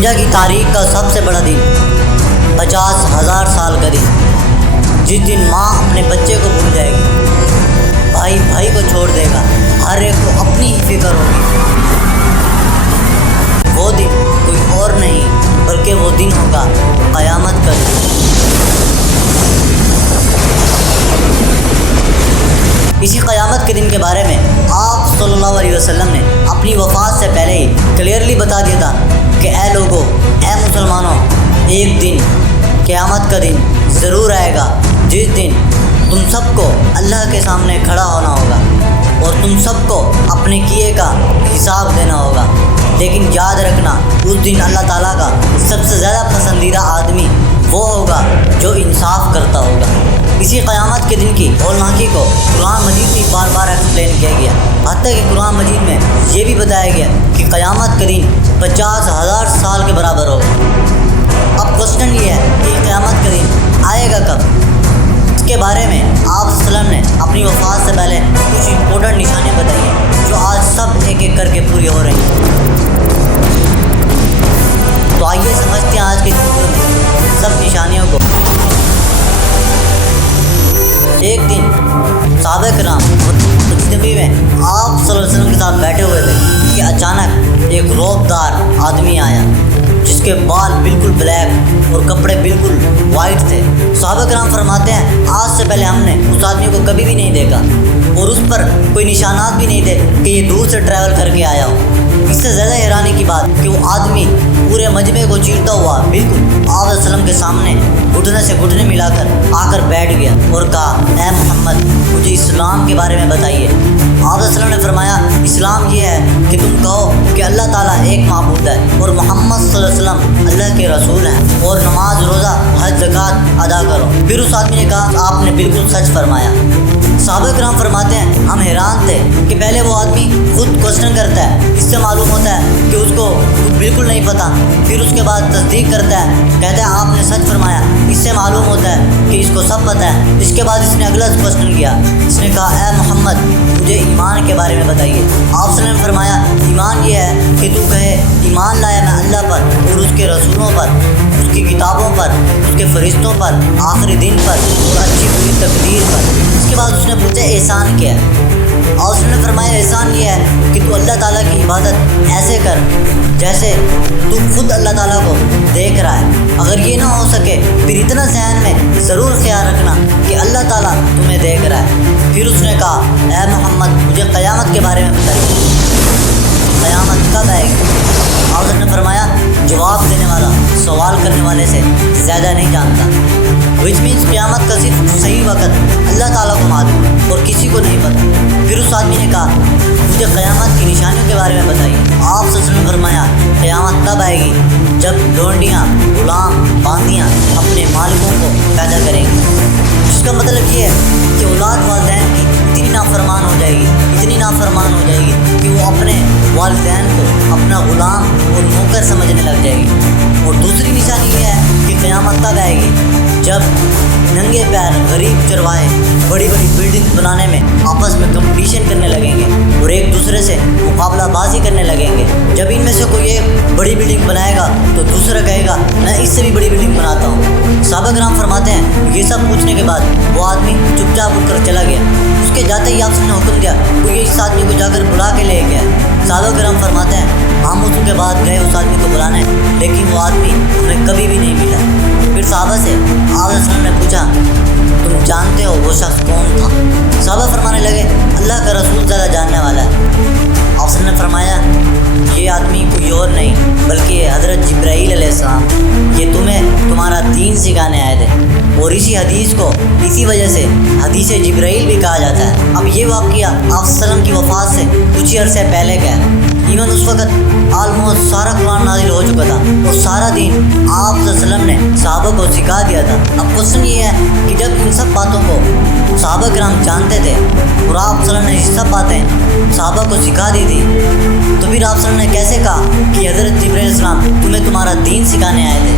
دنیا کی تاریخ کا سب سے بڑا دن 50,000 سال کا دن، جس دن ماں اپنے بچے کو بھول جائے گی، بھائی بھائی کو چھوڑ دے گا، ہر ایک کو اپنی ہی فکر ہوگی۔ وہ دن کوئی اور نہیں بلکہ وہ دن ہوگا قیامت کا دن۔ اسی قیامت کے دن کے بارے میں آپ صلی اللہ علیہ وسلم نے اپنی وفات سے پہلے ہی کلیئرلی بتا دیا تھا کہ اے لوگو، اے مسلمانوں، ایک دن قیامت کا دن ضرور آئے گا جس دن تم سب کو اللہ کے سامنے کھڑا ہونا ہوگا اور تم سب کو اپنے کیے کا حساب دینا ہوگا۔ لیکن یاد رکھنا، اس دن اللہ تعالیٰ کا سب سے زیادہ پسندیدہ آدمی وہ ہوگا جو انصاف کرتا ہوگا۔ اسی قیامت کے دن کی ہولناکی کو قرآن مجید میں بار بار ایکسپلین کیا گیا، حتیٰ کہ قرآن مجید میں یہ بھی بتایا گیا کہ قیامت کا دن 50,000 سال کے برابر ہوگا۔ اب کوسچن یہ ہے کہ قیامت کا دن آئے گا کب؟ اس کے بارے میں آپ صلی اللہ علیہ وسلم نے اپنی وفات سے پہلے کچھ امپورٹنٹ نشانیاں بتائی ہیں جو آج سب ایک ایک کر کے پوری ہو رہی ہیں۔ تو آئیے سمجھتے ہیں آج کے ویڈیو میں سب نشانیوں کو۔ ایک دن صحابہ کرام مجتمع میں آپ صلی اللہ علیہ وسلم کے ساتھ بیٹھے ہوئے تھے کہ اچانک ایک روب دار آدمی آیا جس کے بال بالکل بلیک اور کپڑے بالکل وائٹ تھے۔ صحابہ کرام فرماتے ہیں آج سے پہلے ہم نے اس آدمی کو کبھی بھی نہیں دیکھا اور اس پر کوئی نشانات بھی نہیں تھے کہ یہ دور سے ٹریول کر کے آیا ہو۔ اس سے زیادہ حیرانی کی بات کہ وہ آدمی پورے مجمع کو چیرتا ہوا بالکل آپ علیہ وسلم کے سامنے گھٹنے سے گھٹنے ملا کر آ کر بیٹھ گیا اور کہا، اے محمد، مجھے اسلام کے بارے میں بتائیے۔ آپ علیہ وسلم نے فرمایا، اسلام یہ ہے کہ تم کہو کہ اللہ تعالیٰ ایک معبود ہے اور محمد صلی اللہ علیہ وسلم اللہ کے رسول ہیں، اور نماز، روزہ، حج، زکوٰۃ ادا کرو۔ پھر اس آدمی نے کہا، آپ نے بالکل سچ فرمایا۔ صحابہ کرام فرماتے ہیں ہم حیران تھے کہ پہلے وہ آدمی خود کوسچن کرتا ہے، اس سے معلوم ہوتا ہے کہ اس کو بالکل نہیں پتہ، پھر اس کے بعد تصدیق کرتا ہے، کہتا ہے آپ نے سچ فرمایا، اس سے معلوم ہوتا ہے کہ اس کو سب پتہ ہے۔ اس کے بعد اس نے اگلا کوسچن کیا، اس نے کہا، اے محمد، مجھے ایمان کے بارے میں بتائیے۔ آپ صلی اللہ علیہ وسلم نے فرمایا، ایمان یہ ہے کہ تو کہے ایمان لایا میں اللہ پر اور اس کے رسولوں پر، اس کی کتابوں پر، اس کے فرشتوں پر، آخری دن پر اور اچھی بری تقدیر پر۔ اس کے بعد اس نے پوچھا احسان کیا ہے؟ اور اس نے فرمایا احسان یہ ہے کہ تو اللہ تعالیٰ کی عبادت ایسے کر جیسے تو خود اللہ تعالیٰ کو دیکھ رہا ہے۔ اگر یہ نہ ہو سکے پھر اتنا ذہن میں ضرور خیال رکھنا کہ اللہ تعالیٰ تمہیں دیکھ رہا ہے۔ پھر اس نے کہا، اے محمد، مجھے قیامت کے بارے میں بتائیے، قیامت کب آئے گی؟ اور اس نے فرمایا، جواب دینے والا سوال کرنے والے سے زیادہ نہیں جانتا، وچ مینس قیامت کا صرف صحیح وقت اللہ تعالیٰ کو معلوم اور کسی کو نہیں پتہ۔ پھر اس آدمی نے کہا، مجھے قیامت کی نشانیوں کے بارے میں بتائیے۔ آپ صلی اللہ علیہ وسلم نے فرمایا، قیامت تب آئے گی جب لونڈیاں، غلام، باندیاں اپنے مالکوں کو پیدا کریں گی، جس کا مطلب یہ ہے کہ اولاد والدین کی اتنی نافرمان ہو جائے گی، اتنی نافرمان ہو جائے گی کہ وہ اپنے والدین کو اپنا غلام اور نوکر سمجھنے لگ جائے گی۔ اور دوسری نشانی یہ ہے کہ قیامت تب آئے گی جب ننگے پیر غریب چرواہے بڑی بڑی بلڈنگ بنانے میں آپس میں کمپٹیشن کرنے لگیں گے اور ایک دوسرے سے مقابلہ بازی کرنے لگیں گے۔ جب ان میں سے کوئی ایک بڑی بلڈنگ بنائے گا تو دوسرا کہے گا میں اس سے بھی بڑی بلڈنگ بناتا ہوں۔ صحابہ کرام فرماتے ہیں یہ سب پوچھنے کے بعد وہ آدمی چپ چاپ اٹھ کر چلا گیا۔ اس کے جاتے ہی آپ نے حکم دیا کوئی اس آدمی کو جا کر بلا کے لے گیا۔ صحابہ کرام فرماتے ہیں ہم اس کے بعد گئے اس آدمی کو بلانے، لیکن وہ آدمی ہمیں کبھی بھی نہیں ملا۔ پھر صحابہ سے آپ علیہ وسلم نے پوچھا، تم جانتے ہو وہ شخص کون تھا؟ صحابہ فرمانے لگے اللہ کا رسول زیادہ جاننے والا ہے۔ آپ صلی اللہ علیہ وسلم نے فرمایا یہ آدمی کوئی اور نہیں بلکہ حضرت جبرائیل علیہ السلام، یہ تمہیں تمہارا دین سکھانے آئے تھے۔ اور اسی حدیث کو اسی وجہ سے حدیث جبرائیل بھی کہا جاتا ہے۔ اب یہ واقعہ آپ صلی اللہ علیہ وسلم کی وفات سے کچھ ہی عرصے پہلے کا ہے۔ ایون اس وقت آلموسٹ سارا قرآن نازل ہو چکا تھا اور سارا دین آپ صلی اللہ علیہ وسلم نے صحابہ کو سکھا دیا تھا۔ اب کوسچن یہ ہے کہ جب ان سب باتوں کو صحابہ کرام جانتے تھے اور آپ صلی اللہ علیہ وسلم نے یہ سب باتیں صحابہ کو سکھا دی تھی، تو پھر آپ صلی اللہ علیہ وسلم نے کیسے کہا کہ حضرت جبرائیل علیہ السلام تمہیں تمہارا دین سکھانے آئے تھے؟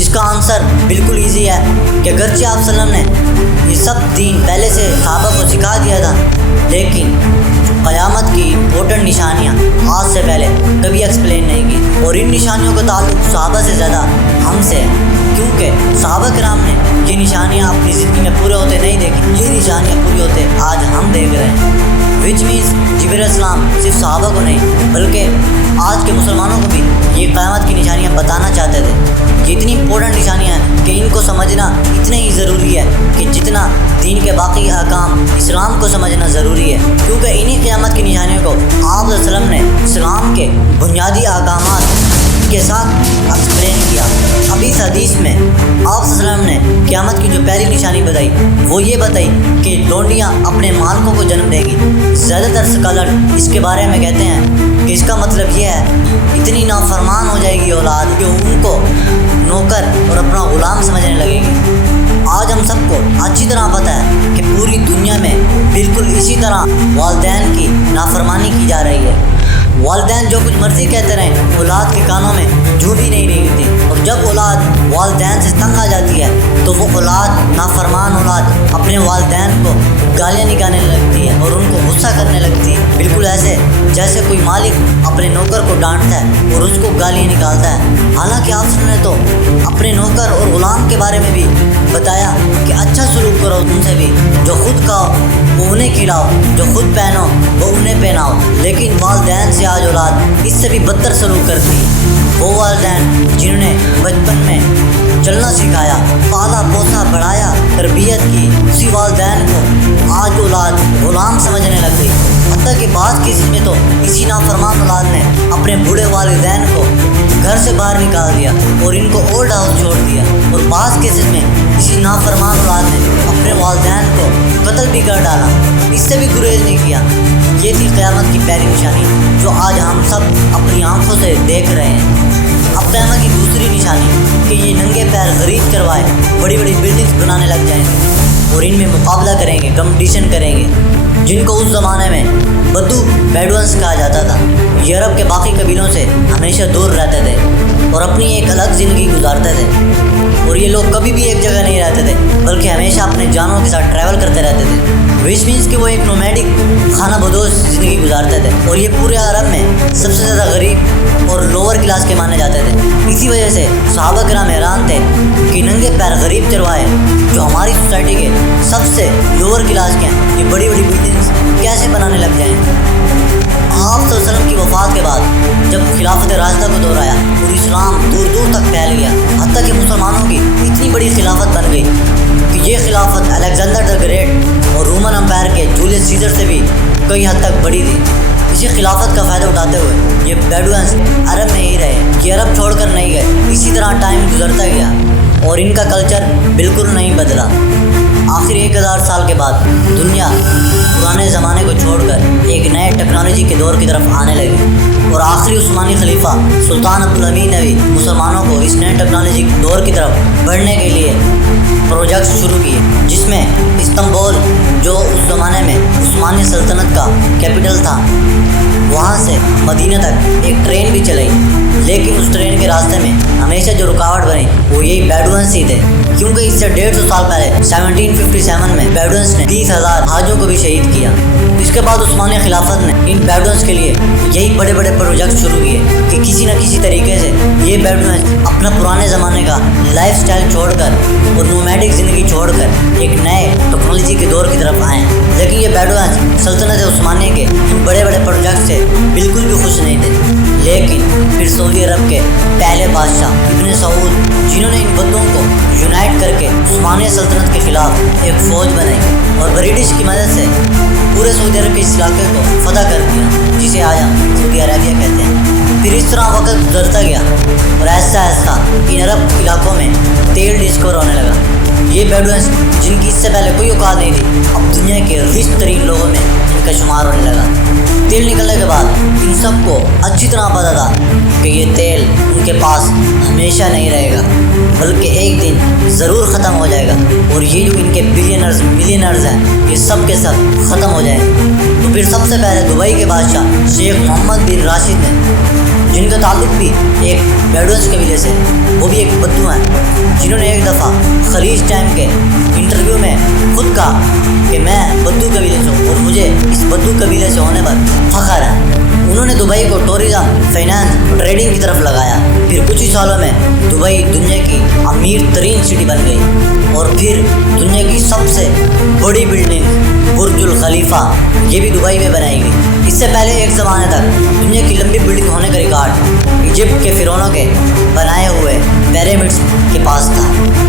اس کا آنسر بالکل ایزی ہے کہ اگرچہ آپ صلی اللہ علیہ وسلم نے یہ سب دین پہلے سے صحابہ کو سکھا دیا تھا، لیکن قیامت کی امپورٹنٹ نشانیاں آج سے پہلے کبھی ایکسپلین نہیں کی، اور ان نشانیوں کا تعلق صحابہ سے زیادہ ہم سے ہے، کیونکہ صحابہ کرام نے یہ نشانیاں اپنی زندگی میں پورے ہوتے نہیں دیکھی، یہ نشانیاں پوری ہوتے آج ہم دیکھ رہے ہیں، وچ مینس جبرائیل علیہ السلام صرف صحابہ کو نہیں بلکہ آج کے مسلمانوں کو بھی یہ قیامت کی نشانیاں بتانا چاہتے تھے۔ یہ اتنی امپورٹنٹ نشانیاں ہیں کہ ان کو سمجھنا اتنا ہی ضروری ہے کہ جتنا دین کے باقی احکام اسلام کو سمجھنا ضروری ہے، کیونکہ انہی قیامت کی نشانیوں کو آپ صلی اللہ علیہ وسلم نے اسلام کے بنیادی احکامات کے ساتھ ایکسپلین کیا۔ ابھی اس حدیث میں آپ صلی اللہ علیہ وسلم نے قیامت کی جو پہلی نشانی بتائی وہ یہ بتائی کہ لونڈیاں اپنے مالکوں کو جنم دے گی۔ زیادہ تر اسکالر اس کے بارے میں کہتے ہیں کہ اس کا مطلب یہ ہے اتنی نافرمان ہو جائے گی اولاد کہ ان کو نوکر اور اپنا غلام سمجھنے لگے گی۔ آج ہم سب کو اچھی طرح پتہ ہے کہ پوری دنیا میں بالکل اسی طرح والدین کی نافرمانی کی جا رہی ہے۔ والدین جو کچھ مرضی کہتے رہیں، اولاد کے کانوں میں جو بھی نہیں رہی ہوتی، اور جب اولاد والدین سے تنگ آ جاتی ہے تو وہ اولاد نافرمان اولاد اپنے والدین کو گالیاں نکالنے لگتی ہے اور ان کو غصہ کرنے لگتی ہے، بالکل ایسے جیسے کوئی مالک اپنے نوکر کو ڈانٹتا ہے اور اس کو گالیاں نکالتا ہے۔ حالانکہ آپ نے تو اپنے نوکر اور غلام کے بارے میں بھی بتایا کہ اچھا سلوک کرو ان سے بھی، جو خود کھاؤ وہ انہیں کھلاؤ، جو خود پہنو وہ انہیں پہناؤ، لیکن والدین سے آج اولاد اس سے بھی بدتر سلوک کرتی ہے۔ وہ والدین جنہوں نے بچپن میں چلنا سکھایا، پالا پوسا بڑھایا، تربیت کی، اسی والدین کو آج اولاد غلام سمجھنے لگ گئی۔ حتیٰ کہ بعض کیسز میں تو اسی نافرمان اولاد نے اپنے بوڑھے والدین کو گھر سے باہر نکال دیا اور ان کو اولڈ ہاؤس چھوڑ دیا، اور بعض کیسز میں اسی نافرمان اولاد نے اپنے والدین کو قتل بھی کر ڈالا، اس سے بھی گریز نہیں کیا۔ یہ تھی قیامت کی پہلی نشانی جو آج ہم سب اپنی آنکھوں سے دیکھ رہے ہیں۔ اب قیامت کی دوسری نشانی کہ یہ ننگے پیر غریب کروائے بڑی بڑی بلڈنگز بنانے لگ جائیں گے اور ان میں مقابلہ کریں گے، کمپٹیشن کریں گے، جن کو اس زمانے میں بدو بیڈوئنس کہا جاتا تھا۔ یورپ کے باقی قبیلوں سے ہمیشہ دور رہتے تھے اور اپنی ایک الگ زندگی گزارتے تھے، اور یہ لوگ کبھی بھی ایک جگہ نہیں رہتے تھے بلکہ ہمیشہ اپنے جانوں کے ساتھ ٹریول کرتے رہتے تھے، وچ مینس کہ وہ ایک نومیڈک خانہ بدوش زندگی گزارتے تھے، اور یہ پورے عرب میں سب سے زیادہ غریب اور لوور کلاس کے مانے جاتے تھے۔ اسی وجہ سے صحابہ کرام حیران تھے کہ ننگے پیر غریب چروائے جو ہماری سوسائٹی کے سب سے لوور کلاس کے ہیں، یہ بڑی بڑی بلڈنگز کیسے بنانے لگ جائیں۔ آپ صلی اللہ علیہ وسلم کی وفات کے بعد جب خلافت راشدہ کو دور آیا اور اسلام دور دور تک پھیل گیا، حتیٰ کہ مسلمانوں کی اتنی بڑی خلافت بن گئی کہ یہ خلافت الیگزینڈر دا گریٹ اور رومن امپائر کے جولیس سیزر سے بھی کئی حد تک بڑی تھی۔ اسی خلافت کا فائدہ اٹھاتے ہوئے یہ بیڈوئنس عرب میں ہی رہے، یہ عرب چھوڑ کر نہیں گئے، اسی طرح ٹائم گزرتا گیا اور ان کا کلچر بالکل نہیں بدلا۔ آخر 1000 سال کے بعد دنیا پرانے زمانے کو چھوڑ کر ایک نئے ٹیکنالوجی کے دور کی طرف آنے لگی، اور آخری عثمانی خلیفہ سلطان عبدالامین نے بھی مسلمانوں کو اس نئے ٹیکنالوجی کے دور کی طرف بڑھنے کے لیے پروجیکٹس شروع کیے، جس میں استنبول جو اس زمانے میں عثمانی سلطنت کا کیپٹل تھا، وہاں سے مدینہ تک ایک ٹرین بھی چلائی، لیکن اس ٹرین کے راستے میں ہمیشہ جو رکاوٹ بنی وہ یہی بیڈوئنس ہی تھے، کیونکہ اس سے 150 سال پہلے 1757 میں بیڈوئنس نے 30,000 حاجوں کو بھی شہید کیا۔ اس کے بعد عثمانی خلافت نے ان بیڈوئنس کے لیے یہی بڑے بڑے پروجیکٹ شروع کیے کہ کسی نہ کسی طریقے سے یہ بیڈوئنس اپنا پرانے زمانے کا لائف سٹائل چھوڑ کر اور نومیڈک زندگی چھوڑ کر ایک نئے ٹیکنالوجی کے دور کی طرف آئیں، لیکن یہ بیڈوئنس سلطنت عثمانیہ کے ان بڑے بڑے پروجیکٹ سے بالکل بھی خوش نہیں تھے۔ لیکن پھر سعودی عرب کے پہلے بادشاہ ابن سعود، جنہوں نے ان بدوؤں کو یونائٹ کر کے عثمانیہ سلطنت کے خلاف ایک فوج بنائی اور برٹش کی مدد سے پورے سعودی عرب کے اس علاقے کو فتح کر دیا، جسے آج ہم سعودی عربیہ کہتے ہیں۔ پھر اس طرح وقت گزرتا گیا اور ایسا ایسا ان عرب علاقوں میں تیل ڈسکور ہونے لگا۔ یہ بیڈوئنس جن کی اس سے پہلے کوئی اوقات نہیں تھی، اب دنیا کے رچ ترین لوگوں میں ان کا شمار ہونے لگا۔ تیل نکلنے کے بعد ان سب کو اچھی طرح پتہ تھا کہ یہ تیل ان کے پاس ہمیشہ نہیں رہے گا، بلکہ ایک دن ضرور ختم ہو جائے گا، اور یہ جو ان کے بلینرز ملینرز ہیں یہ سب کے سب ختم ہو جائیں گے۔ تو پھر سب سے پہلے دبئی کے بادشاہ شیخ محمد بن راشد نے، جن کا تعلق بھی ایک بیڈوئنز قبیلے سے، وہ بھی ایک بدو ہیں، جنہوں نے ایک دفعہ خلیج ٹائم کے انٹرویو میں خود کہا کہ میں بدو قبیلے سے ہوں اور مجھے اس بدو قبیلے سے ہونے پر فخر ہے۔ انہوں نے دبئی کو ٹورزم، فائنانس، ٹریڈنگ کی طرف لگایا۔ پھر کچھ ہی سالوں میں دبئی دنیا کی امیر ترین سٹی بن گئی، اور پھر دنیا کی سب سے بڑی بلڈنگ برج الخلیفہ یہ بھی دبئی میں بنائی گئی۔ اس سے پہلے ایک زمانے تک دنیا کی لمبی بلڈنگ ہونے کا ریکارڈ ایجپٹ کے فرعونوں کے بنائے ہوئے پیرامڈس کے پاس تھا،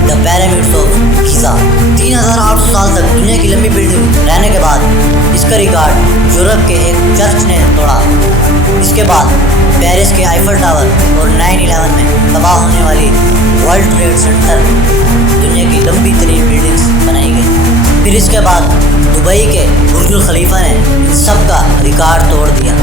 دا پیرامڈس آف گیزا۔ 3800 سال تک دنیا کی لمبی بلڈنگ رہنے کے بعد اس کا ریکارڈ یورپ کے ایک چرچ نے توڑا۔ اس کے بعد پیرس کے آئیفل ٹاور اور 9/11 میں تباہ ہونے والی ورلڈ ٹریڈ سینٹر دنیا کی لمبی ترین بلڈنگز بنائی گئی۔ پھر اس کے بعد دبئی کے برج الخلیفہ نے ان سب کا ریکارڈ توڑ دیا،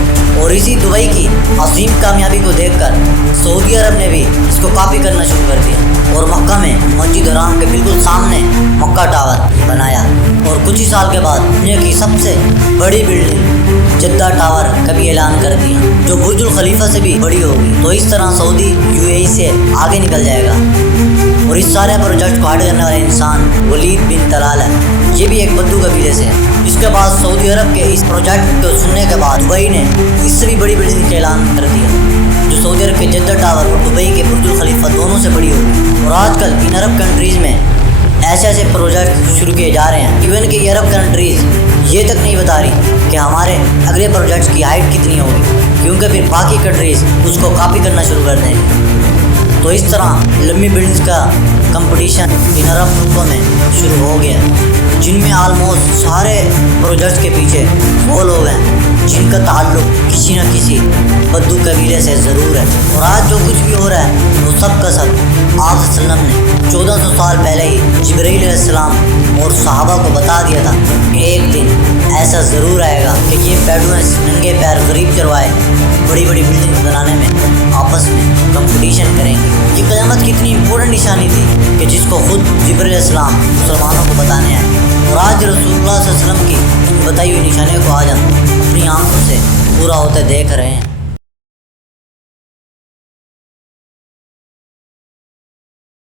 اور اسی دبئی کی عظیم کامیابی کو دیکھ کر سعودی عرب نے بھی اس کو کاپی کرنا شروع کر دیا، اور مکہ میں مسجد حرام کے بالکل سامنے مکہ ٹاور بنایا۔ اور کچھ ہی سال کے بعد دنیا کی سب سے بڑی بلڈنگ جدہ ٹاور کا بھی اعلان کر دیا، جو برج الخلیفہ سے بھی بڑی ہوگی۔ تو اس طرح سعودی UAE سے آگے نکل جائے گا۔ اور اس سارے پروجیکٹ کو ہیڈ کرنے والا انسان ولید بن طلال ہے، یہ بھی ایک بدو قبیلے سے ہے۔ اس کے بعد سعودی عرب کے اس پروجیکٹ کو سننے کے بعد دبئی نے اس سے بھی بڑی بلڈنگ کا اعلان کر دیا، جو سعودی عرب کے جدہ ٹاور اور دبئی کے برج الخلیفہ دونوں سے بڑی ہوگی۔ اور آج کل ان عرب کنٹریز میں ایسے ایسے پروجیکٹ شروع کیے جا رہے ہیں، ایون کہ یہ عرب کنٹریز یہ تک نہیں بتا رہی کہ ہمارے اگلے پروجیکٹ کی ہائٹ کتنی ہوگی، کیونکہ پھر باقی کنٹریز اس کو کاپی کرنا شروع کر دیں گے۔ تو اس طرح لمبی بلڈنگز کا کمپٹیشن ان عرب ملکوں میں شروع ہو گیا، جن میں آلموسٹ سارے پروجیکٹس کے پیچھے وہ لوگ ہیں جن کا تعلق کسی نہ کسی بدو قبیلے سے ضرور ہے۔ اور آج جو کچھ بھی ہو رہا ہے وہ سب کا سب آپ صلی اللہ علیہ وسلم نے 1400 سال پہلے ہی جبرائیل علیہ السلام اور صحابہ کو بتا دیا تھا کہ ایک دن ایسا ضرور آئے گا کہ یہ بیڈوئنز ننگے پیر غریب چروائے بڑی بڑی بلڈنگ بنانے میں آپس میں کمپٹیشن کریں گے۔ یہ قیامت کی اتنی امپورٹنٹ نشانی تھی کہ جس کو خود جبرائیل علیہ السلام مسلمانوں کو بتانے آئے، اور آج رسول اللہ صلی اللہ علیہ وسلم کی بتائی ہوئی نشانیوں کو آج ہم اپنی آنکھوں سے پورا ہوتے دیکھ رہے ہیں۔